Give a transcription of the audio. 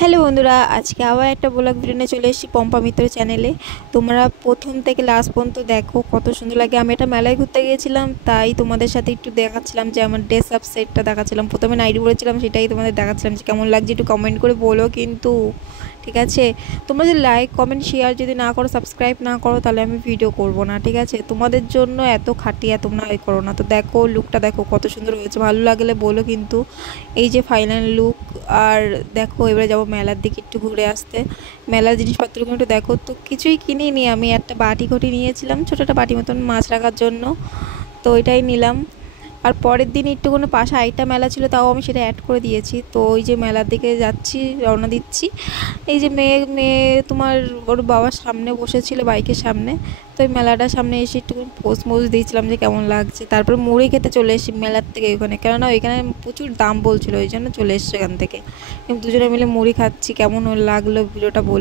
Hello বন্ধুরা, আজকে আবার একটা ব্লগ ভিডিও নিয়ে চলে এসেছি পম্পা মিত্র চ্যানেলে। তোমরা প্রথম থেকে লাস্ট পর্যন্ত দেখো, কত সুন্দর লাগে। আমি একটা মেলায় ঘুরতে গিয়েছিলাম, তাই তোমাদের সাথে একটু দেখাচ্ছিলাম যে আমার ড্রেস আপ সেটটা দেখাচ্ছিলাম। প্রথমে নাইটি পরেছিলাম, সেটাই তোমাদের দেখাচ্ছিলাম যে কেমন লাগছে একটু কমেন্ট করে বলো কিন্তু, ঠিক আছে? তোমরা যদি লাইক কমেন্ট শেয়ার যদি না করো, সাবস্ক্রাইব না করো, তাহলে আমি ভিডিও করব না, ঠিক আছে? তোমাদের জন্য এত খাটিয়া তোমরা করো না। তো দেখো লুকটা, দেখো কত সুন্দর হয়েছে, ভালো লাগলে বলো কিন্তু। এই যে ফাইনাল লুক। আর দেখো এবারে যাবো মেলার দিকে একটু ঘুরে আসতে। মেলার জিনিসপত্রগুলো একটু দেখো। তো কিছুই কিনিনি, আমি একটা বাটি ঘটি নিয়েছিলাম, ছোটো একটা বাটি মতন মাছ রাখার জন্য, তো ওইটাই নিলাম। আর পরের দিন একটুখানি পাশে আরেকটা মেলা ছিল, তাও আমি সেটা অ্যাড করে দিয়েছি। তো ওই যে মেলার দিকে যাচ্ছি, রওনা দিচ্ছি। এই যে মেয়ে মেয়ে তোমার ওর বাবার সামনে বসেছিল, বাইকের সামনে। তো ওই মেলাটার সামনে এসে একটুখানি পোজ মোজ দিয়েছিলাম যে কেমন লাগছে। তারপর মুড়ি খেতে চলে এসেছি মেলার থেকে ওইখানে, কেননা ওইখানে প্রচুর দাম বলছিল, ওই জন্য চলে এসেছি এখান থেকে। দুজনে মিলে মুড়ি খাচ্ছি, কেমন লাগলো ভিডিওটা বল।